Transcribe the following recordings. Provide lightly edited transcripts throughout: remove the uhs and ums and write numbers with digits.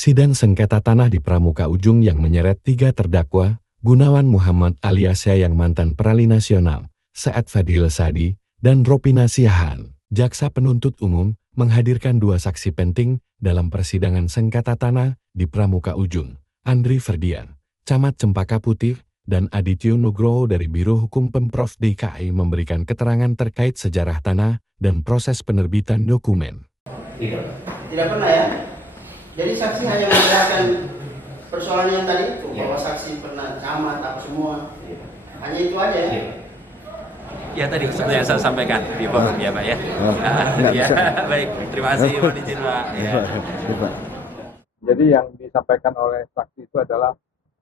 Sidang sengketa tanah di Pramuka Ujung yang menyeret 3 terdakwa, Gunawan Muhammad alias yang mantan Perali Nasional, Saad Fadil Sadi, dan Ropina Siahaan. Jaksa penuntut umum menghadirkan 2 saksi penting dalam persidangan sengketa tanah di Pramuka Ujung, Andri Ferdian, Camat Cempaka Putih, dan Adityo Nugroho dari Biro Hukum Pemprov DKI memberikan keterangan terkait sejarah tanah dan proses penerbitan dokumen. Tidak pernah ya? Jadi saksi hanya menjelaskan persoalan yang tadi itu, bahwa saksi pernah camat apa semua. Hanya itu aja ya? Ya tadi seperti yang saya sampaikan di forum ya Pak ya. Ya baik, terima kasih mohon izin Pak. Ya. Jadi yang disampaikan oleh saksi itu adalah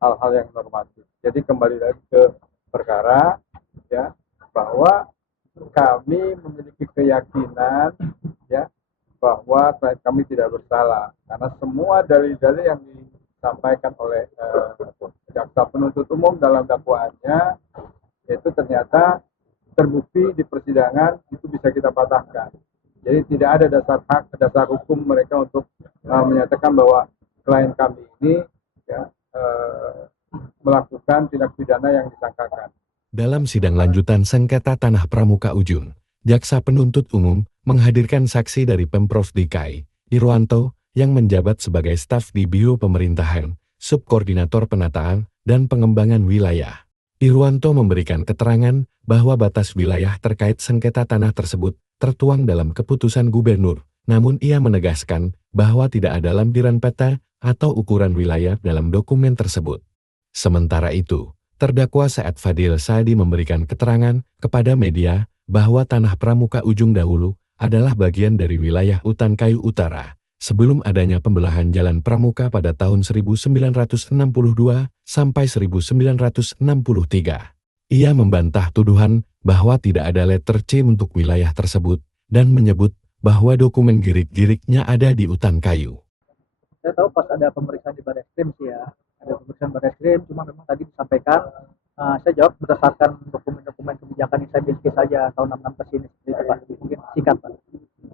hal-hal yang normatif. Jadi kembali lagi ke perkara ya, bahwa kami memiliki keyakinan ya bahwa klien kami tidak bersalah karena semua dalil-dalil yang disampaikan oleh jaksa penuntut umum dalam dakwaannya itu ternyata terbukti di persidangan, itu bisa kita patahkan. Jadi tidak ada dasar hukum mereka untuk menyatakan bahwa klien kami ini ya, melakukan tindak pidana yang disangkakan. Dalam sidang lanjutan sengketa tanah Pramuka Ujung, jaksa penuntut umum menghadirkan saksi dari Pemprov DKI, Irwanto, yang menjabat sebagai staf di Biro Pemerintahan, Subkoordinator Penataan dan Pengembangan Wilayah. Irwanto memberikan keterangan bahwa batas wilayah terkait sengketa tanah tersebut tertuang dalam keputusan gubernur, namun ia menegaskan bahwa tidak ada lampiran peta atau ukuran wilayah dalam dokumen tersebut. Sementara itu, terdakwa Saad Fadil Sadi memberikan keterangan kepada media bahwa tanah Pramuka Ujung dahulu adalah bagian dari wilayah Utan Kayu Utara, sebelum adanya pembelahan Jalan Pramuka pada tahun 1962 sampai 1963. Ia membantah tuduhan bahwa tidak ada letter C untuk wilayah tersebut dan menyebut bahwa dokumen girik-giriknya ada di Utan Kayu. Saya tahu pas ada pemeriksaan di Barreskrim sih ya, ada pemeriksaan Barreskrim, cuma memang tadi disampaikan, saya jawab berdasarkan dokumen-dokumen kebijakan yang saya miliki saja tahun 66 ke sini, seperti itu Pak, mungkin singkat Pak.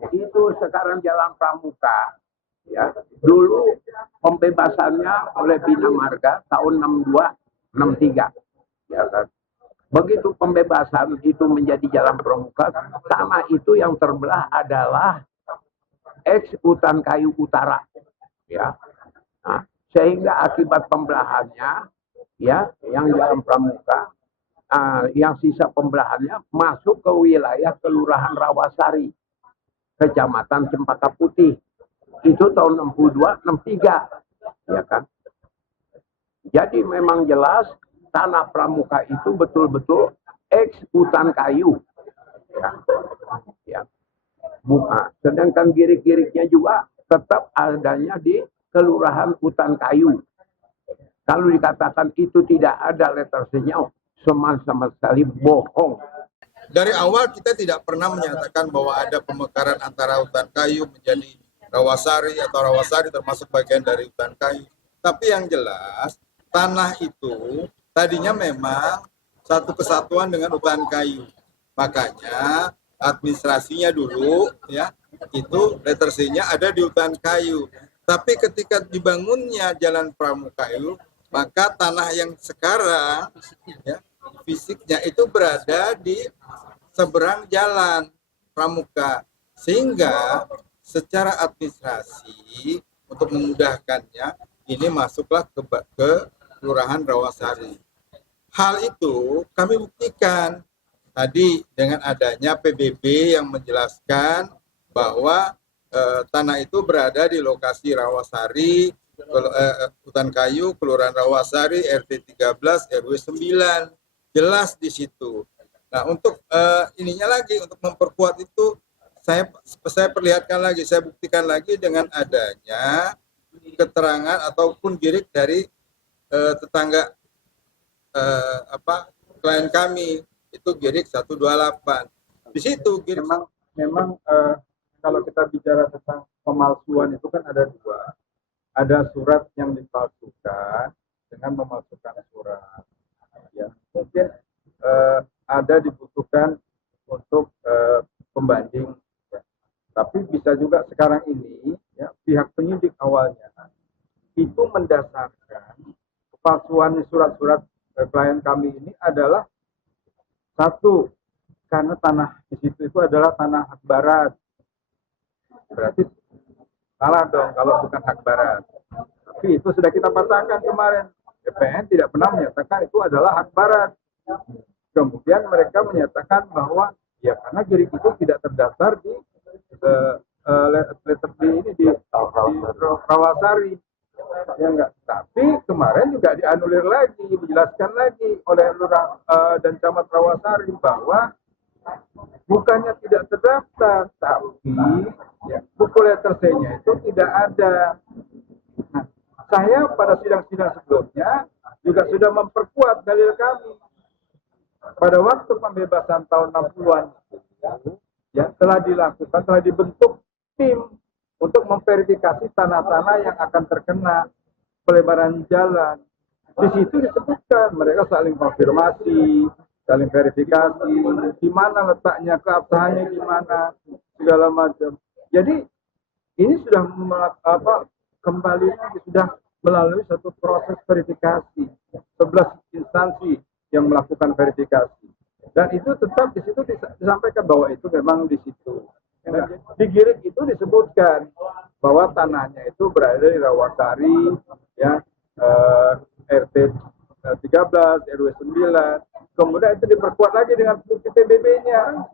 Itu sekarang Jalan Pramuka, ya dulu pembebasannya oleh Bina Marga tahun 62-63, ya kan. Begitu pembebasan itu menjadi Jalan Pramuka, tanah itu yang terbelah adalah ex Utan Kayu Utara, ya. Nah, sehingga akibat pembelahannya, ya, yang Jalan Pramuka, yang sisa pembelahannya masuk ke wilayah Kelurahan Rawasari, Kecamatan Cempaka Putih. Itu tahun 62-63, ya kan. Jadi memang jelas tanah Pramuka itu betul-betul ex Utan Kayu, ya. Ya. Sedangkan girik-giriknya juga tetap adanya di Kelurahan Utan Kayu. Kalau dikatakan itu tidak ada letter C-nya, sama sekali bohong. Dari awal kita tidak pernah menyatakan bahwa ada pemekaran antara Utan Kayu menjadi Rawasari atau Rawasari termasuk bagian dari Utan Kayu. Tapi yang jelas tanah itu tadinya memang satu kesatuan dengan Utan Kayu. Makanya administrasinya dulu ya itu letter C-nya ada di Utan Kayu. Tapi ketika dibangunnya Jalan Pramuka itu, maka tanah yang sekarang ya, fisiknya itu berada di seberang Jalan Pramuka. Sehingga secara administrasi untuk memudahkannya ini masuklah ke Kelurahan Rawasari. Hal itu kami buktikan tadi dengan adanya PBB yang menjelaskan bahwa tanah itu berada di lokasi Rawasari, Utan Kayu, Kelurahan Rawasari, RT 13, RW 9. Jelas di situ. Nah, untuk ininya lagi, untuk memperkuat itu, saya perlihatkan lagi, saya buktikan lagi dengan adanya keterangan ataupun girik dari tetangga klien kami, itu girik 128. Di situ girik memang kalau kita bicara tentang pemalsuan itu kan ada dua. Ada surat yang dipalsukan dengan memalsukan surat. Ya, mungkin ada dibutuhkan untuk pembanding. Ya. Tapi bisa juga sekarang ini ya, pihak penyidik awalnya berdasarkan kepalsuan surat-surat klien kami ini adalah satu, karena tanah di situ itu adalah tanah hak barat. Berarti salah dong kalau bukan hak barat. Tapi itu sudah kita patahkan kemarin. BPN tidak pernah menyatakan itu adalah hak barat. Kemudian mereka menyatakan bahwa ya karena Girik itu tidak terdaftar di letter di Rawasari. Ya enggak. Tapi kemarin juga dianulir lagi, dijelaskan lagi oleh Lurah dan Camat Rawasari bahwa bukannya tidak terdaftar, tapi ya, buku letter C-nya itu tidak ada. Nah, saya pada sidang-sidang sebelumnya juga sudah memperkuat dalil kami. Pada waktu pembebasan tahun 60-an ya telah dilakukan, telah dibentuk tim untuk memverifikasi tanah-tanah yang akan terkena pelebaran jalan. Di situ disebutkan mereka saling konfirmasi, saling verifikasi, di mana letaknya, keabsahannya gimana, segala macam. Jadi ini sudah kembali lagi, sudah melalui satu proses verifikasi, 11 instansi yang melakukan verifikasi. Dan itu tetap di situ disampaikan bahwa itu memang di situ. Nah, di Girik itu disebutkan bahwa tanahnya itu berada di Rawasari, ya, RT 13, RW 9. Kemudian itu diperkuat lagi dengan bukti PBB-nya.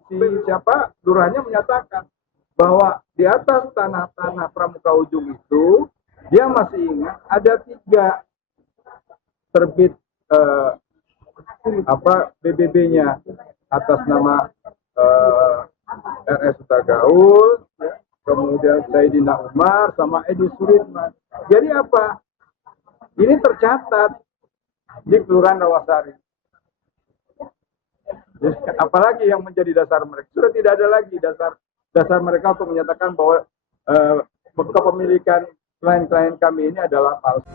Siapa? Lurahnya menyatakan bahwa di atas tanah-tanah Pramuka Ujung itu dia masih ingat ada 3 terbit BBB-nya atas nama RS Utagaul, ya, kemudian Saidina Umar sama Edi Suritman. Jadi apa? Ini tercatat di Kelurahan Rawasari. Jadi, apalagi yang menjadi dasar mereka? Sudah tidak ada lagi dasar mereka untuk menyatakan bahwa kepemilikan klien-klien kami ini adalah palsu.